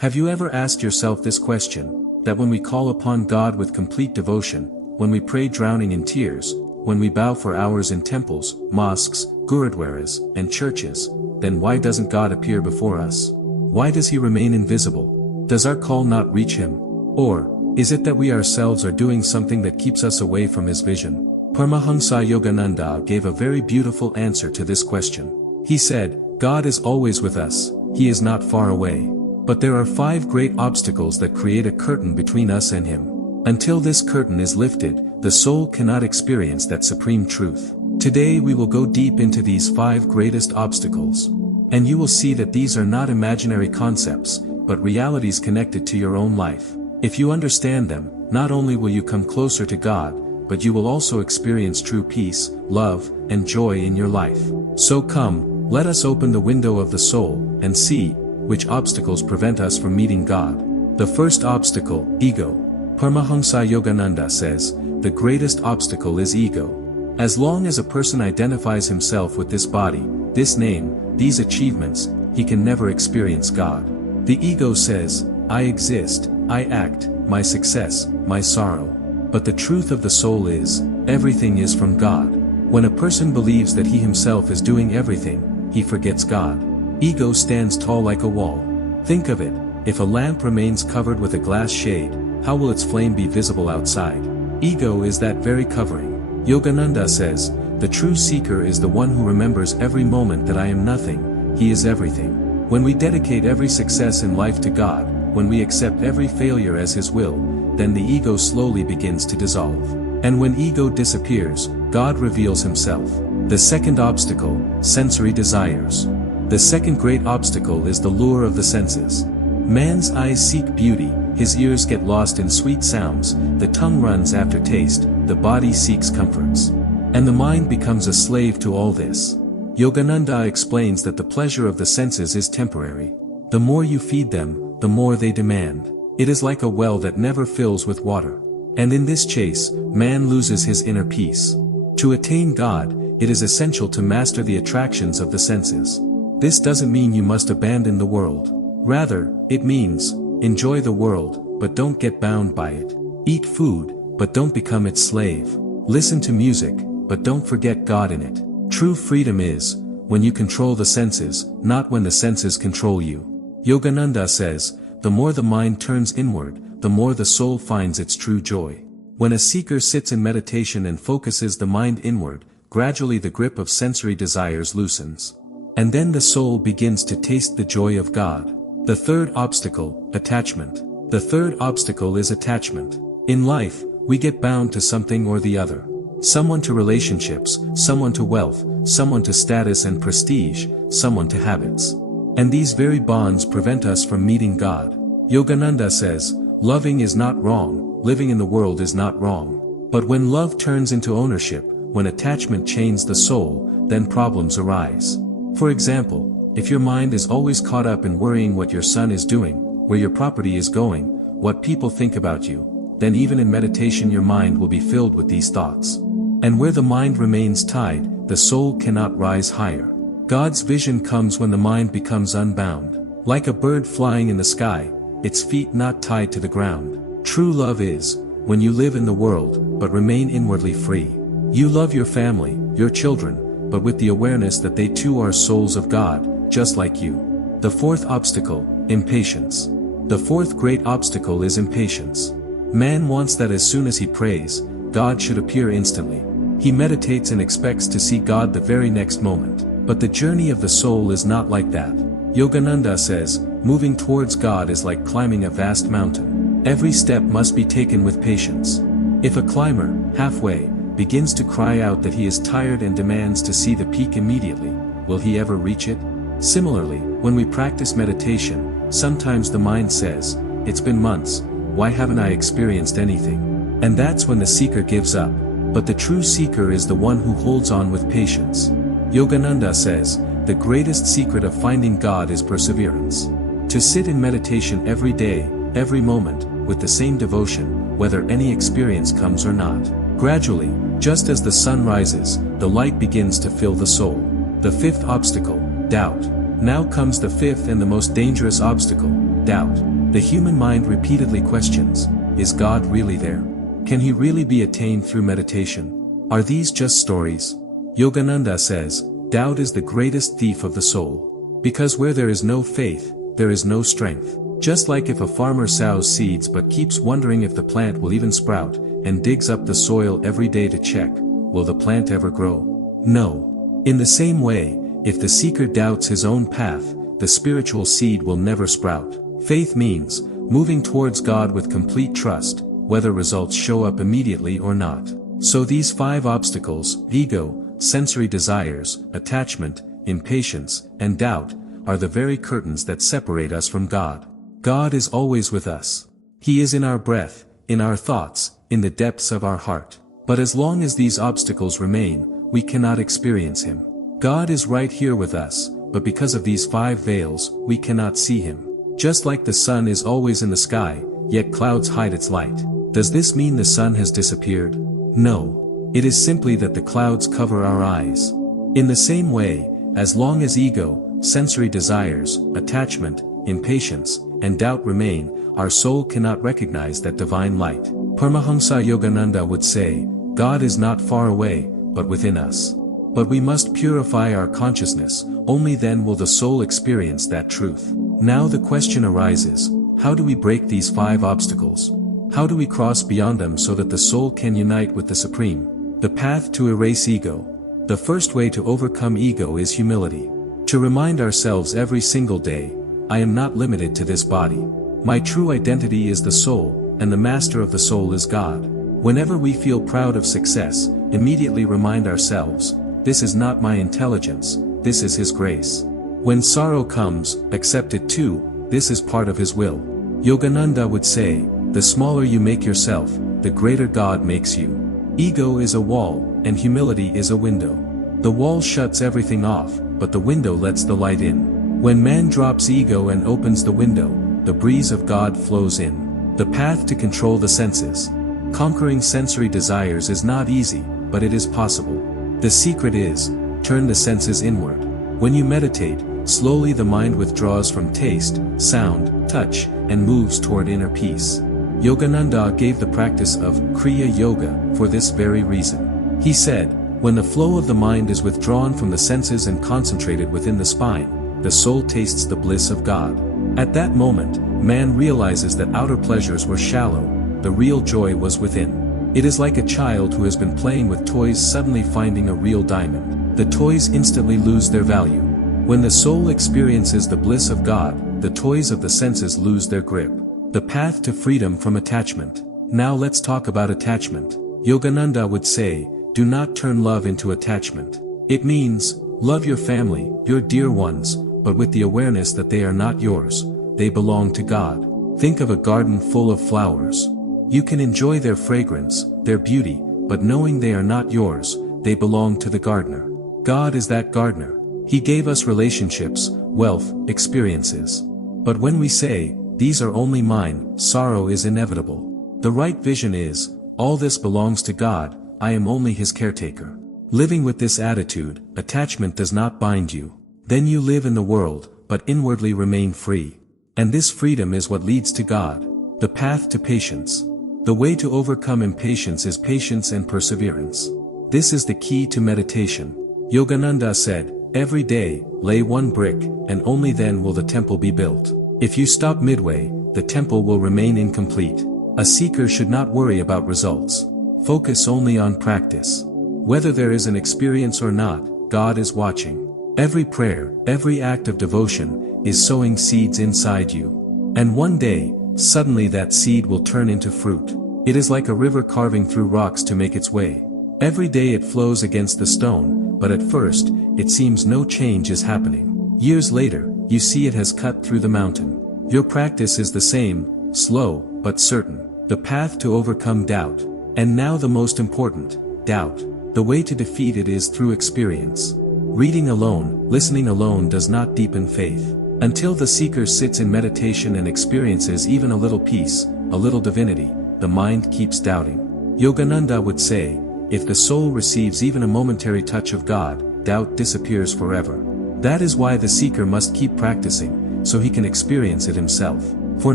Have you ever asked yourself this question, that when we call upon God with complete devotion, when we pray drowning in tears, when we bow for hours in temples, mosques, gurudwaras, and churches, then why doesn't God appear before us? Why does he remain invisible? Does our call not reach him? Or, is it that we ourselves are doing something that keeps us away from his vision? Paramhansa Yogananda gave a very beautiful answer to this question. He said, God is always with us, he is not far away. But there are 5 great obstacles that create a curtain between us and him. Until this curtain is lifted, the soul cannot experience that supreme truth. Today we will go deep into these 5 greatest obstacles. And you will see that these are not imaginary concepts, but realities connected to your own life. If you understand them, not only will you come closer to God, but you will also experience true peace, love, and joy in your life. So come, let us open the window of the soul, and see which obstacles prevent us from meeting God. The first obstacle, ego. Paramhansa Yogananda says, the greatest obstacle is ego. As long as a person identifies himself with this body, this name, these achievements, he can never experience God. The ego says, I exist, I act, my success, my sorrow. But the truth of the soul is, everything is from God. When a person believes that he himself is doing everything, he forgets God. Ego stands tall like a wall. Think of it, if a lamp remains covered with a glass shade, how will its flame be visible outside? Ego is that very covering. Yogananda says, the true seeker is the one who remembers every moment that I am nothing, he is everything. When we dedicate every success in life to God, when we accept every failure as his will, then the ego slowly begins to dissolve. And when ego disappears, God reveals himself. The second obstacle, sensory desires. The second great obstacle is the lure of the senses. Man's eyes seek beauty, his ears get lost in sweet sounds, the tongue runs after taste, the body seeks comforts. And the mind becomes a slave to all this. Yogananda explains that the pleasure of the senses is temporary. The more you feed them, the more they demand. It is like a well that never fills with water. And in this chase, man loses his inner peace. To attain God, it is essential to master the attractions of the senses. This doesn't mean you must abandon the world. Rather, it means, enjoy the world, but don't get bound by it. Eat food, but don't become its slave. Listen to music, but don't forget God in it. True freedom is, when you control the senses, not when the senses control you. Yogananda says, the more the mind turns inward, the more the soul finds its true joy. When a seeker sits in meditation and focuses the mind inward, gradually the grip of sensory desires loosens. And then the soul begins to taste the joy of God. The third obstacle, attachment. The third obstacle is attachment. In life, we get bound to something or the other. Someone to relationships, someone to wealth, someone to status and prestige, someone to habits. And these very bonds prevent us from meeting God. Yogananda says, loving is not wrong, living in the world is not wrong. But when love turns into ownership, when attachment chains the soul, then problems arise. For example, if your mind is always caught up in worrying what your son is doing, where your property is going, what people think about you, then even in meditation your mind will be filled with these thoughts. And where the mind remains tied, the soul cannot rise higher. God's vision comes when the mind becomes unbound. Like a bird flying in the sky, its feet not tied to the ground. True love is, when you live in the world, but remain inwardly free. You love your family, your children, but with the awareness that they too are souls of God, just like you. The fourth obstacle, impatience. The fourth great obstacle is impatience. Man wants that as soon as he prays, God should appear instantly. He meditates and expects to see God the very next moment. But the journey of the soul is not like that. Yogananda says, moving towards God is like climbing a vast mountain. Every step must be taken with patience. If a climber, halfway, begins to cry out that he is tired and demands to see the peak immediately, will he ever reach it? Similarly, when we practice meditation, sometimes the mind says, it's been months, why haven't I experienced anything? And that's when the seeker gives up. But the true seeker is the one who holds on with patience. Yogananda says, the greatest secret of finding God is perseverance. To sit in meditation every day, every moment, with the same devotion, whether any experience comes or not. Gradually, just as the sun rises, the light begins to fill the soul. The fifth obstacle, doubt. Now comes the fifth and the most dangerous obstacle, doubt. The human mind repeatedly questions, is God really there? Can he really be attained through meditation? Are these just stories? Yogananda says, doubt is the greatest thief of the soul. Because where there is no faith, there is no strength. Just like if a farmer sows seeds but keeps wondering if the plant will even sprout, and digs up the soil every day to check, will the plant ever grow? No. In the same way, if the seeker doubts his own path, the spiritual seed will never sprout. Faith means, moving towards God with complete trust, whether results show up immediately or not. So these 5 obstacles, ego, sensory desires, attachment, impatience, and doubt, are the very curtains that separate us from God. God is always with us. He is in our breath, in our thoughts, in the depths of our heart. But as long as these obstacles remain, we cannot experience Him. God is right here with us, but because of these 5 veils, we cannot see Him. Just like the sun is always in the sky, yet clouds hide its light. Does this mean the sun has disappeared? No. It is simply that the clouds cover our eyes. In the same way, as long as ego, sensory desires, attachment, impatience, and doubt remain, our soul cannot recognize that divine light. Paramhansa Yogananda would say, God is not far away, but within us. But we must purify our consciousness, only then will the soul experience that truth. Now the question arises, how do we break these 5 obstacles? How do we cross beyond them so that the soul can unite with the Supreme? The path to erase ego. The first way to overcome ego is humility. To remind ourselves every single day, I am not limited to this body. My true identity is the soul, and the master of the soul is God. Whenever we feel proud of success, immediately remind ourselves, this is not my intelligence, this is His grace. When sorrow comes, accept it too, this is part of His will. Yogananda would say, the smaller you make yourself, the greater God makes you. Ego is a wall, and humility is a window. The wall shuts everything off, but the window lets the light in. When man drops ego and opens the window, the breeze of God flows in. The path to control the senses. Conquering sensory desires is not easy, but it is possible. The secret is, turn the senses inward. When you meditate, slowly the mind withdraws from taste, sound, touch, and moves toward inner peace. Yogananda gave the practice of Kriya Yoga for this very reason. He said, when the flow of the mind is withdrawn from the senses and concentrated within the spine, the soul tastes the bliss of God. At that moment, man realizes that outer pleasures were shallow, the real joy was within. It is like a child who has been playing with toys suddenly finding a real diamond. The toys instantly lose their value. When the soul experiences the bliss of God, the toys of the senses lose their grip. The path to freedom from attachment. Now let's talk about attachment. Yogananda would say, do not turn love into attachment. It means, love your family, your dear ones, but with the awareness that they are not yours, they belong to God. Think of a garden full of flowers. You can enjoy their fragrance, their beauty, but knowing they are not yours, they belong to the gardener. God is that gardener. He gave us relationships, wealth, experiences. But when we say, these are only mine, sorrow is inevitable. The right vision is, all this belongs to God, I am only His caretaker. Living with this attitude, attachment does not bind you. Then you live in the world, but inwardly remain free. And this freedom is what leads to God. The path to patience. The way to overcome impatience is patience and perseverance. This is the key to meditation. Yogananda said, every day, lay 1 brick, and only then will the temple be built. If you stop midway, the temple will remain incomplete. A seeker should not worry about results. Focus only on practice. Whether there is an experience or not, God is watching. Every prayer, every act of devotion, is sowing seeds inside you. And one day, suddenly that seed will turn into fruit. It is like a river carving through rocks to make its way. Every day it flows against the stone, but at first, it seems no change is happening. Years later, you see it has cut through the mountain. Your practice is the same, slow, but certain. The path to overcome doubt. And now the most important, doubt. The way to defeat it is through experience. Reading alone, listening alone does not deepen faith. Until the seeker sits in meditation and experiences even a little peace, a little divinity, the mind keeps doubting. Yogananda would say, if the soul receives even a momentary touch of God, doubt disappears forever. That is why the seeker must keep practicing, so he can experience it himself. For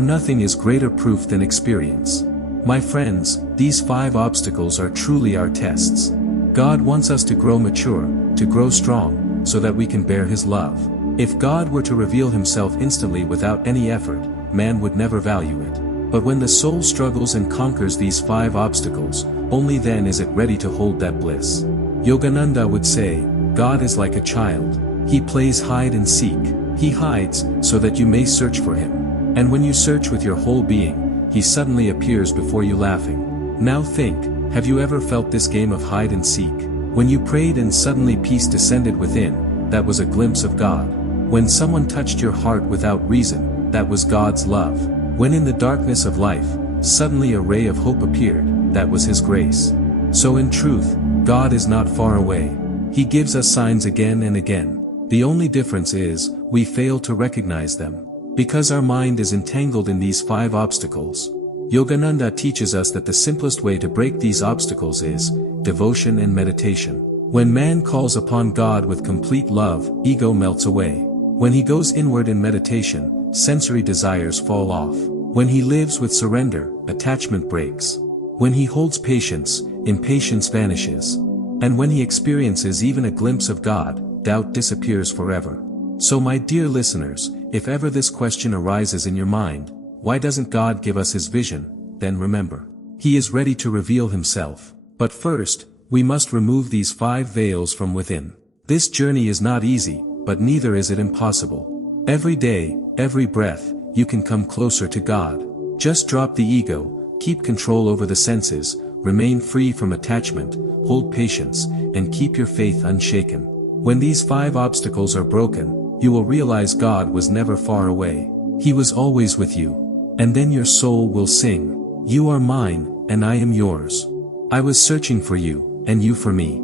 nothing is greater proof than experience. My friends, these 5 obstacles are truly our tests. God wants us to grow mature, to grow strong, so that we can bear His love. If God were to reveal Himself instantly without any effort, man would never value it. But when the soul struggles and conquers these 5 obstacles, only then is it ready to hold that bliss. Yogananda would say, God is like a child. He plays hide and seek. He hides, so that you may search for Him. And when you search with your whole being, He suddenly appears before you laughing. Now think, have you ever felt this game of hide and seek? When you prayed and suddenly peace descended within, that was a glimpse of God. When someone touched your heart without reason, that was God's love. When in the darkness of life, suddenly a ray of hope appeared, that was His grace. So in truth, God is not far away. He gives us signs again and again. The only difference is, we fail to recognize them. Because our mind is entangled in these 5 obstacles. Yogananda teaches us that the simplest way to break these obstacles is devotion and meditation. When man calls upon God with complete love, ego melts away. When he goes inward in meditation, sensory desires fall off. When he lives with surrender, attachment breaks. When he holds patience, impatience vanishes. And when he experiences even a glimpse of God, doubt disappears forever. So my dear listeners, if ever this question arises in your mind, why doesn't God give us His vision, then remember, He is ready to reveal Himself. But first, we must remove these 5 veils from within. This journey is not easy, but neither is it impossible. Every day, every breath, you can come closer to God. Just drop the ego, keep control over the senses, remain free from attachment, hold patience, and keep your faith unshaken. When these 5 obstacles are broken, you will realize God was never far away. He was always with you. And then your soul will sing, "You are mine, and I am yours. I was searching for you, and you for me."